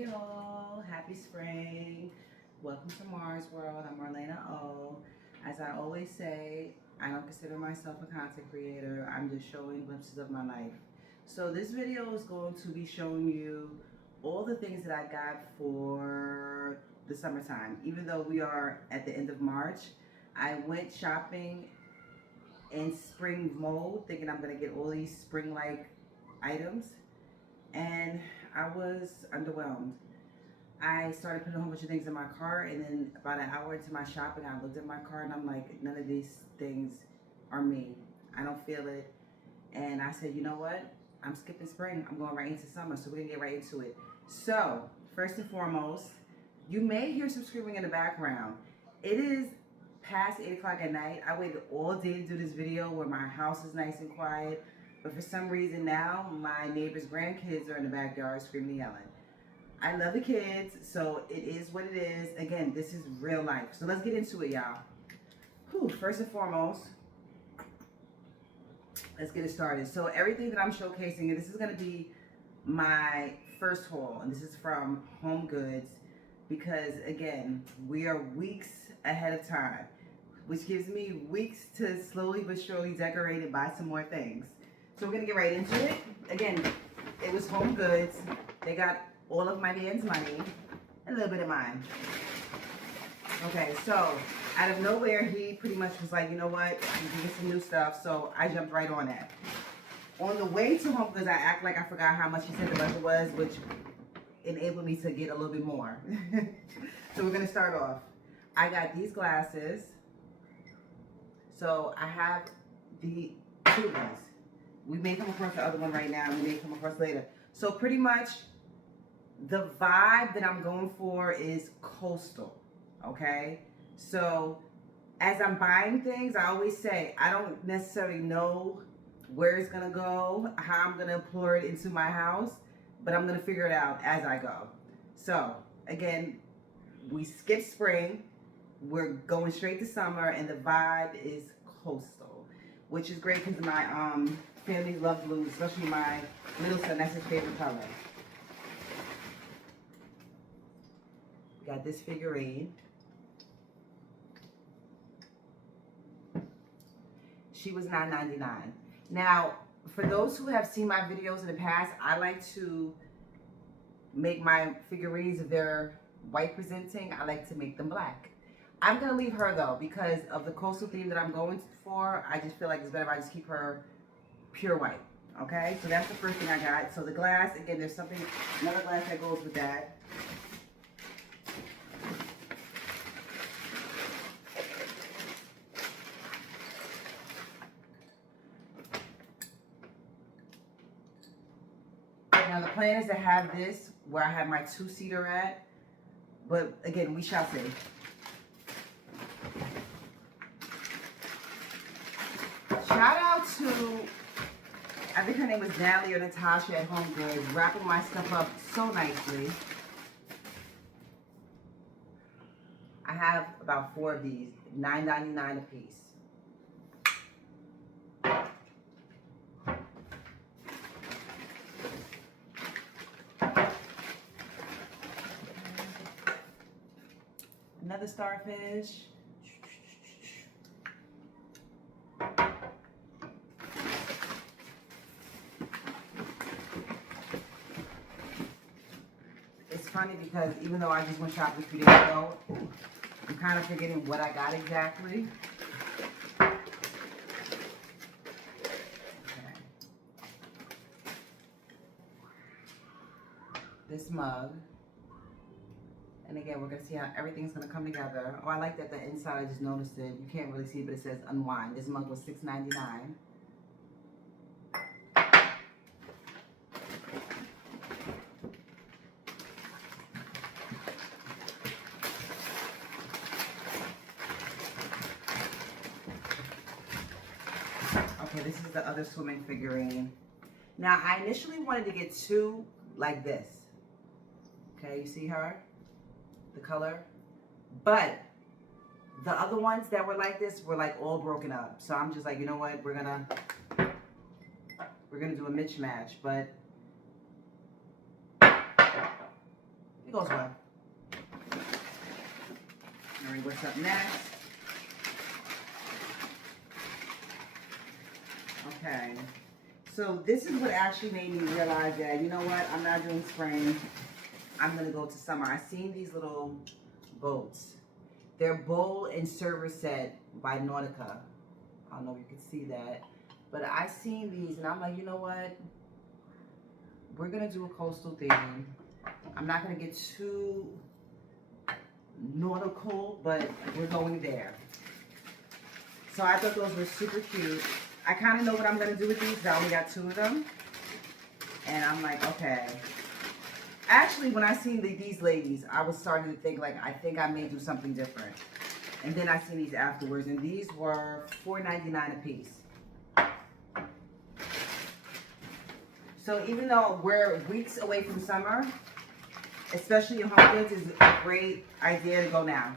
Hey y'all, happy spring. Welcome to Mars World. I'm Marlena O. As I always say, I don't consider myself a content creator. I'm just showing glimpses of my life. So this video is going to be showing you all the things that I got for the summertime. Even though we are at the end of March, I went shopping in spring mode thinking I'm going to get all these spring-like items, and I was underwhelmed. I started putting a whole bunch of things in my car, and then about an hour into my shopping, I looked at my car and I'm like, none of these things are me. I don't feel it. And I said, you know what? I'm skipping spring. I'm going right into summer, so we're gonna get right into it. So, first and foremost, you may hear some screaming in the background. It is past 8 o'clock at night. I waited all day to do this video where my house is nice and quiet. But for some reason now, my neighbor's grandkids are in the backyard screaming and yelling. I love the kids, so it is what it is. Again, this is real life. So let's get into it, y'all. First and foremost, let's get it started. So everything that I'm showcasing, and this is going to be my first haul, and this is from HomeGoods, because again, we are weeks ahead of time, which gives me weeks to slowly but surely decorate and buy some more things. So we're gonna get right into it. Again, it was HomeGoods. They got all of my man's money, and a little bit of mine. Okay, so out of nowhere, he pretty much was like, you know what, you can get some new stuff. So I jumped right on that. On the way to HomeGoods, I act like I forgot how much he said the budget was, which enabled me to get a little bit more. So we're gonna start off. I got these glasses. So I have the two of these. We may come across the other one right now, and we may come across later. So pretty much the vibe that I'm going for is coastal, okay? So as I'm buying things, I always say, I don't necessarily know where it's gonna go, how I'm gonna employ it into my house, but I'm gonna figure it out as I go. So again, we skip spring, we're going straight to summer, and the vibe is coastal, which is great because my family love blue, especially my little son. That's his favorite color. We got this figurine. She was $9.99. Now, for those who have seen my videos in the past, I like to make my figurines, if they're white presenting, I like to make them black. I'm going to leave her though, because of the coastal theme that I'm going for. I just feel like it's better if I just keep her pure white. Okay, so that's the first thing I got. So the glass, again, there's another glass that goes with that. Now the plan is to have this where I have my two-seater at, but again, we shall see. Shout out to, I think her name was Natalie or Natasha at HomeGoods, wrapping my stuff up so nicely. I have about 4 of these, $9.99 a piece. Another starfish. It's funny because even though I just went shopping 3 days ago, I'm kind of forgetting what I got exactly. Okay. This mug. And again, we're going to see how everything's going to come together. Oh, I like that the inside, I just noticed it. You can't really see, but it says unwind. This mug was $6.99. Okay, this is the other swimming figurine. Now, I initially wanted to get 2 like this. Okay, you see her? The color. But the other ones that were like this were like all broken up. So I'm just like, you know what? We're gonna do a mismatch. But It goes well. All right, what's up next? Okay. So this is what actually made me realize that, you know what, I'm not doing spring. I'm going to go to summer. I seen these little boats. They're bowl and server set by Nautica. I don't know if you can see that. But I seen these and I'm like, you know what? We're going to do a coastal theme. I'm not going to get too nautical, but we're going there. So I thought those were super cute. I kind of know what I'm going to do with these. I only got 2 of them. And I'm like, okay. Actually, when I seen these ladies, I was starting to think, like, I think I may do something different. And then I seen these afterwards, and these were $4.99 a piece. So even though we're weeks away from summer, especially in HomeGoods, is a great idea to go now.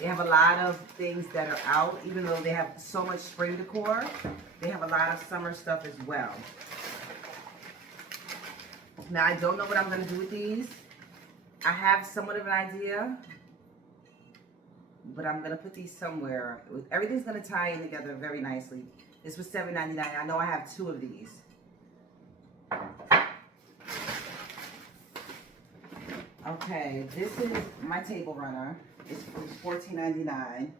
They have a lot of things that are out. Even though they have so much spring decor, they have a lot of summer stuff as well. Now, I don't know what I'm going to do with these. I have somewhat of an idea, but I'm going to put these somewhere. Everything's going to tie in together very nicely. This was $7.99. I know I have 2 of these. Okay, this is my table runner. It's $14.99.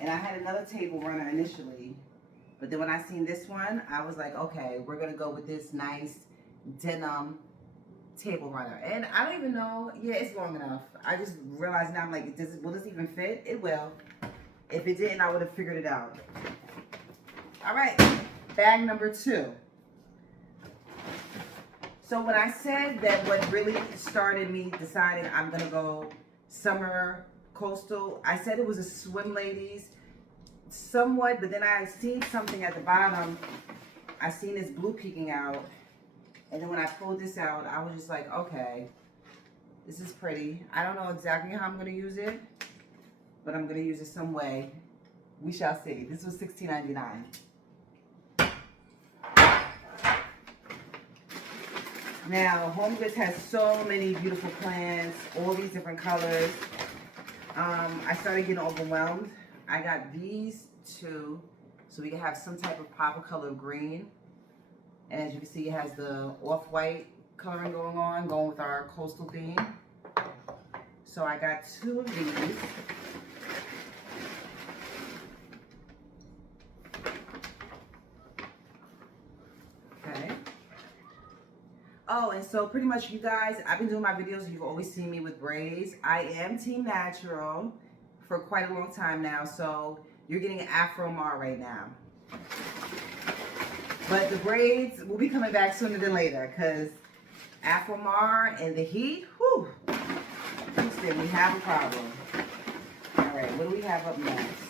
And I had another table runner initially, but then when I seen this one, I was like, okay, we're going to go with this nice denim table runner. And I don't even know, yeah, it's long enough. I just realized now, I'm like, will this even fit? It will. If it didn't, I would have figured it out. All right, bag number 2. So when I said that what really started me deciding I'm gonna go summer coastal, I said it was a swim ladies somewhat, but then I seen something at the bottom. I seen this blue peeking out. And then when I pulled this out, I was just like, okay, this is pretty. I don't know exactly how I'm going to use it, but I'm going to use it some way. We shall see. This was $16.99. Now, HomeGoods has so many beautiful plants, all these different colors. I started getting overwhelmed. I got these 2, so we can have some type of pop of color of green. And as you can see, it has the off-white coloring going with our coastal theme. So I got 2 of these. Okay. Oh, and so pretty much you guys, I've been doing my videos. You've always seen me with braids. I am Team Natural for quite a long time now. So you're getting an Afro Mar right now. But the braids will be coming back sooner than later because Afro Mar and the heat, whew, Houston, we have a problem. All right, what do we have up next?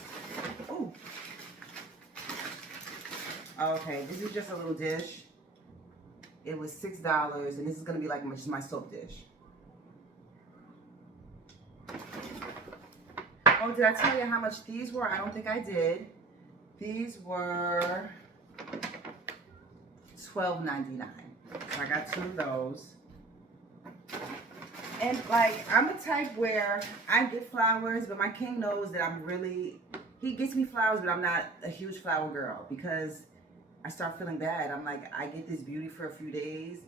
Ooh. Okay, this is just a little dish. It was $6, and this is going to be like just my soap dish. Oh, did I tell you how much these were? I don't think I did. These were $12.99. So I got 2 of those. And like, I'm a type where I get flowers, but my king knows that he gets me flowers, but I'm not a huge flower girl because I start feeling bad. I'm like, I get this beauty for a few days,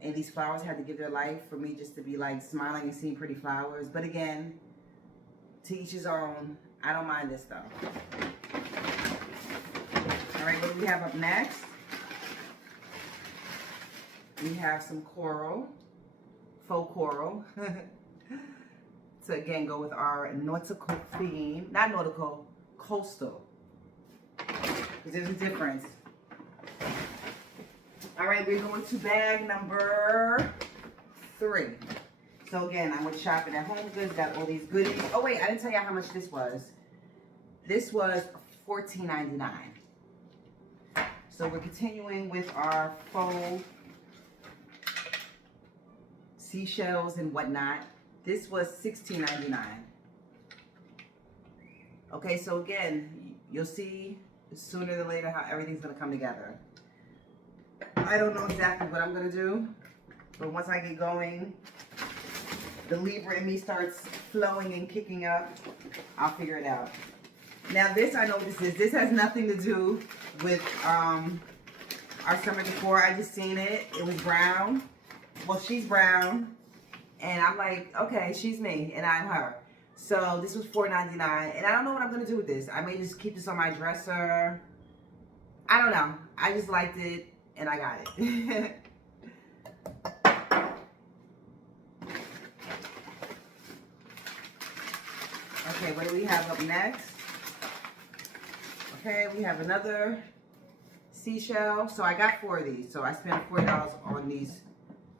and these flowers had to give their life for me just to be like smiling and seeing pretty flowers. But again, to each his own. I don't mind this though. All right, what do we have up next? We have some coral, faux coral, to again go with our nautical theme. Not nautical, coastal. Because there's a difference. All right, we're going to bag number 3. So again, I went shopping at HomeGoods, got all these goodies. Oh wait, I didn't tell you how much this was. This was $14.99. So we're continuing with our faux seashells and whatnot. This was $16.99. Okay, so again, you'll see sooner than later how everything's gonna come together. I don't know exactly what I'm gonna do, but once I get going, the Libra in me starts flowing and kicking up, I'll figure it out. Now this, I know what this is. This has nothing to do with our summer decor. I just seen it. It was brown. Well, she's brown. And I'm like, okay, she's me and I'm her. So this was $4.99. And I don't know what I'm going to do with this. I may just keep this on my dresser. I don't know. I just liked it and I got it. Okay, what do we have up next? Okay, we have another seashell. So I got 4 of these. So I spent $40 on these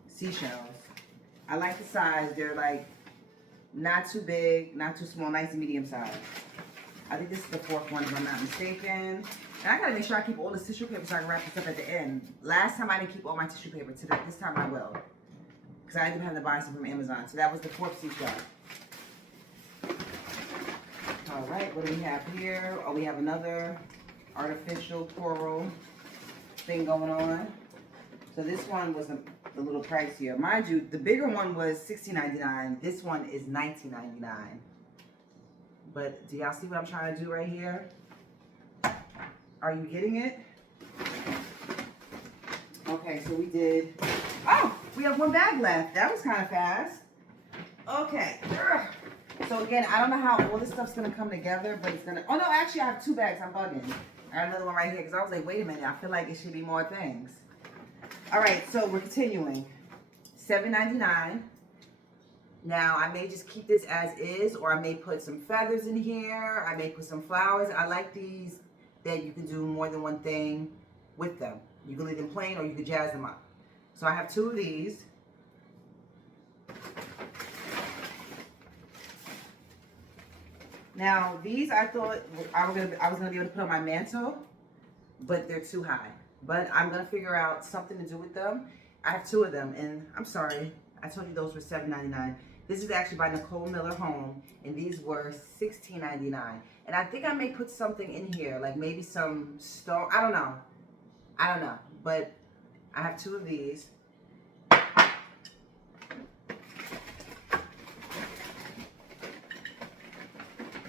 seashells. I like the size. They're like not too big, not too small, nice and medium size. I think this is the 4th one if I'm not mistaken. And I gotta make sure I keep all the tissue paper so I can wrap this up at the end. Last time I didn't keep all my tissue paper. This time I will. Because I ended up having to buy some from Amazon. So that was the 4th seashell. All right, what do we have here? Oh, we have another artificial coral thing going on. So this one was a little pricier. Mind you, the bigger one was $16.99. This one is $19.99. But do y'all see what I'm trying to do right here? Are you getting it? Okay, so we did... Oh, we have 1 bag left. That was kind of fast. Okay. So again, I don't know how all this stuff's gonna come together, but it's gonna... Oh no, actually I have 2 bags. I'm bugging. I have another one right here because I was like, wait a minute. I feel like it should be more things. All right, so we're continuing. $7.99. Now I may just keep this as is, or I may put some feathers in here. I may put some flowers. I like these that you can do more than one thing with them. You can leave them plain or you can jazz them up. So I have 2 of these. Now these I thought I was gonna be able to put on my mantle, but they're too high. But I'm gonna figure out something to do with them. I have 2 of them, and I'm sorry, I told you those were $7.99. This is actually by Nicole Miller Home, and these were $16.99. And I think I may put something in here, like maybe some stone. I don't know, but I have 2 of these.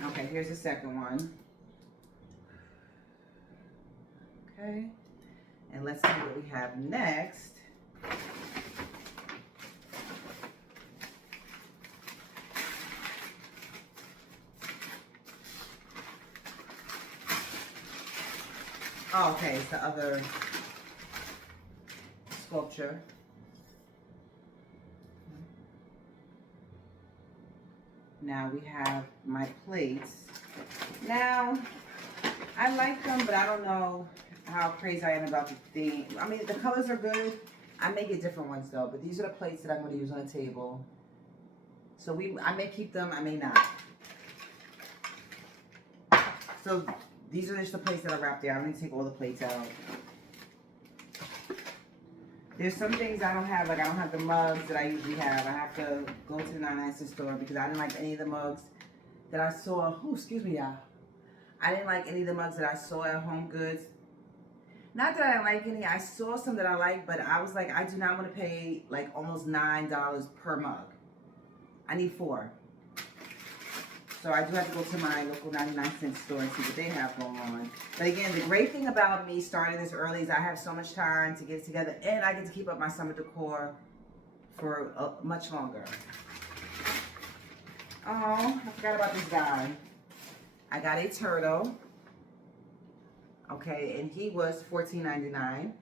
Okay, here's the second one. Okay, and let's see what we have next. Oh, okay, it's the other sculpture. Now we have my plates. Now, I like them, but I don't know how crazy I am about the theme. I mean, the colors are good. I may get different ones though, but these are the plates that I'm going to use on the table. So I may keep them, I may not. So these are just the plates that I wrapped there. I'm going to take all the plates out. There's some things I don't have, like I don't have the mugs that I usually have. I have to go to the 99-cent store because I didn't like any of the mugs that I saw. Oh, excuse me, y'all. I didn't like any of the mugs that I saw at HomeGoods. Not that I didn't like any. I saw some that I liked, but I was like, I do not want to pay like almost $9 per mug. I need 4. So I do have to go to my local 99-cent store and see what they have going on. But again, the great thing about me starting this early is I have so much time to get it together, and I get to keep up my summer decor for much longer. Oh, I forgot about this guy. I got a turtle. Okay, and he was $14.99.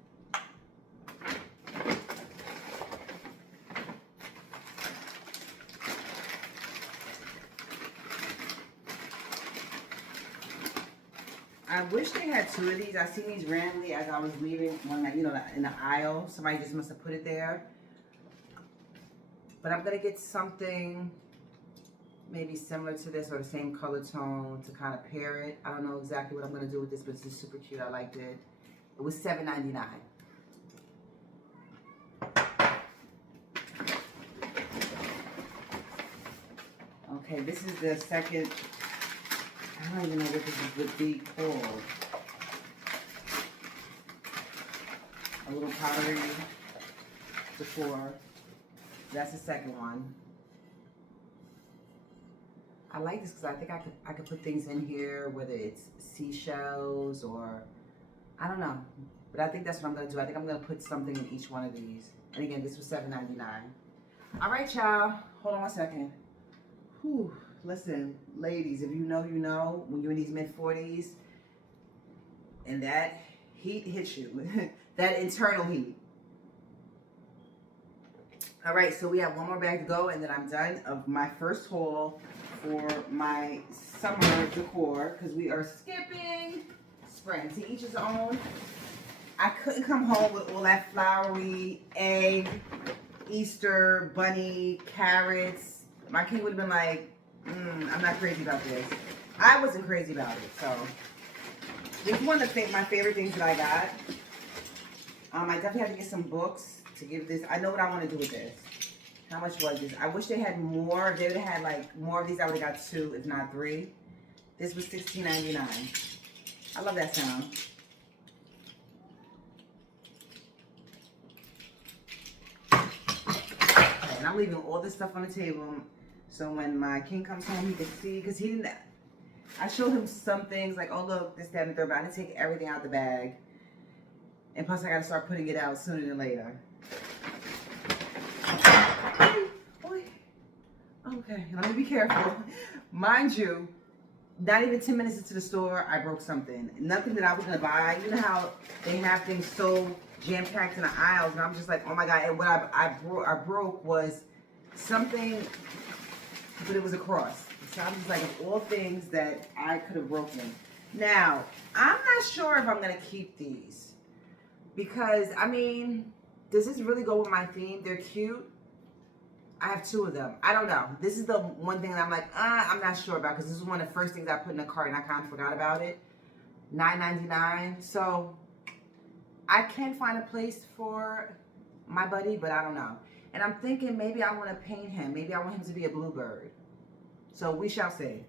I wish they had 2 of these. I seen these randomly as I was leaving one night, you know, in the aisle. Somebody just must have put it there. But I'm gonna get something maybe similar to this or the same color tone to kind of pair it. I don't know exactly what I'm gonna do with this, but it's just super cute. I liked it. It was $7.99. Okay, this is the second. I don't even know what this would be called. A little powdery decor. That's the second one. I like this because I think I could put things in here, whether it's seashells or I don't know. But I think that's what I'm gonna do. I think I'm gonna put something in each one of these. And again, this was $7.99. All right, y'all. Hold on one second. Whew. Listen, ladies, if you know, you know. When you're in these mid-40s and that heat hits you, that internal heat. All right, so we have one more bag to go, and then I'm done of my first haul for my summer decor because we are skipping spring. To each his own. I couldn't come home with all that flowery egg, Easter bunny, carrots. My kid would have been like, I'm not crazy about this. I wasn't crazy about it, so this is one of my favorite things that I got. I definitely had to get some books to give this. I know what I want to do with this. How much was this? I wish they had more. If they would have had like more of these, I would have got 2, if not 3. This was $16.99. I love that sound. Okay, and I'm leaving all this stuff on the table so when my king comes home, he can see, because he didn't. I showed him some things like, oh look, this, that, and the third, but I didn't take everything out the bag. And plus, I gotta start putting it out sooner than later. Okay, let me be careful. Mind you, not even 10 minutes into the store, I broke something. Nothing that I was gonna buy. You know how they have things so jam-packed in the aisles, and I'm just like, oh my God. And what I broke was something, but it was a cross. So I'm just like, of all things that I could have broken. Now, I'm not sure if I'm gonna keep these. Because, I mean, does this really go with my theme? They're cute. I have 2 of them. I don't know. This is the one thing that I'm like, I'm not sure about, because this is one of the first things I put in the cart and I kind of forgot about it. $9.99. So I can find a place for my buddy, but I don't know. And I'm thinking maybe I want to paint him. Maybe I want him to be a bluebird. So we shall see.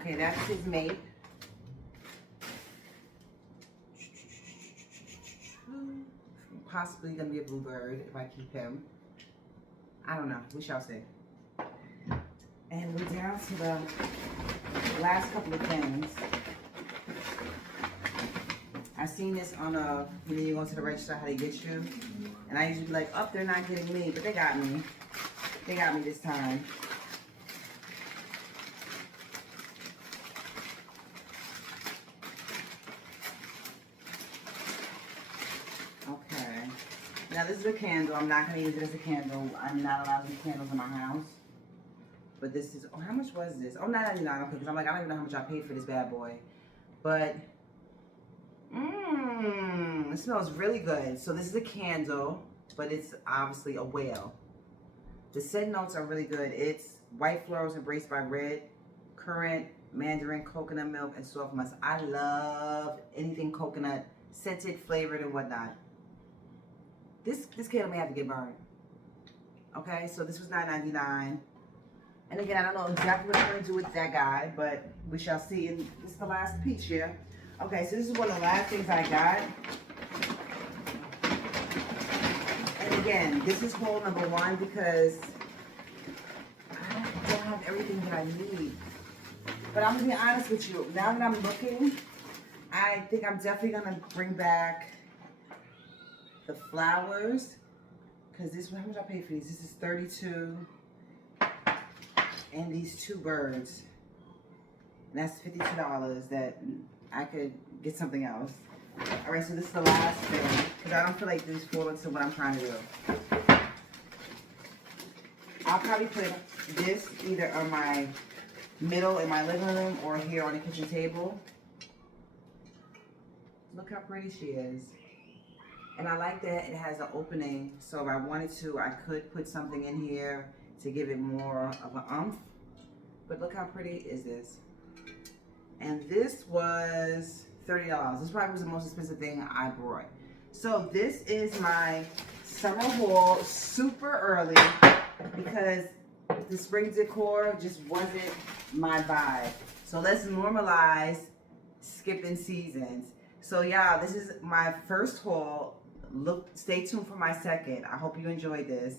Okay, that's his mate. Possibly gonna be a bluebird if I keep him. I don't know. We shall see. And we're down to the last couple of things. I've seen this on when you go to the register, how they get you. And I usually be like, oh, they're not getting me, but they got me. They got me this time. Now this is a candle. I'm not going to use it as a candle. I'm not allowed to use candles in my house. But this is, oh, how much was this? Oh, $9.99. Okay, because I'm like, I don't even know how much I paid for this bad boy. But, it smells really good. So this is a candle, but it's obviously a whale. The scent notes are really good. It's white florals embraced by red, currant, mandarin, coconut milk, and soft musk. I love anything coconut, scented, flavored, and whatnot. This candle may have to get burned. Okay, so this was $9.99. And again, I don't know exactly what I'm going to do with that guy, but we shall see. And this is the last piece here. Okay, so this is one of the last things I got. And again, this is haul number 1 because I don't have everything that I need. But I'm going to be honest with you. Now that I'm looking, I think I'm definitely going to bring back the flowers, because this, how much I paid for these? This is $32, and these 2 birds, and that's $52 that I could get something else. All right, so this is the last thing, because I don't feel like these fall into what I'm trying to do. I'll probably put this either on my middle in my living room or here on the kitchen table. Look how pretty she is. And I like that it has an opening, so if I wanted to, I could put something in here to give it more of an oomph. But look how pretty is this. And this was $30. This probably was the most expensive thing I brought. So this is my summer haul, super early, because the spring decor just wasn't my vibe. So let's normalize skipping seasons. So yeah, this is my first haul. Stay tuned for my second. I hope you enjoyed this.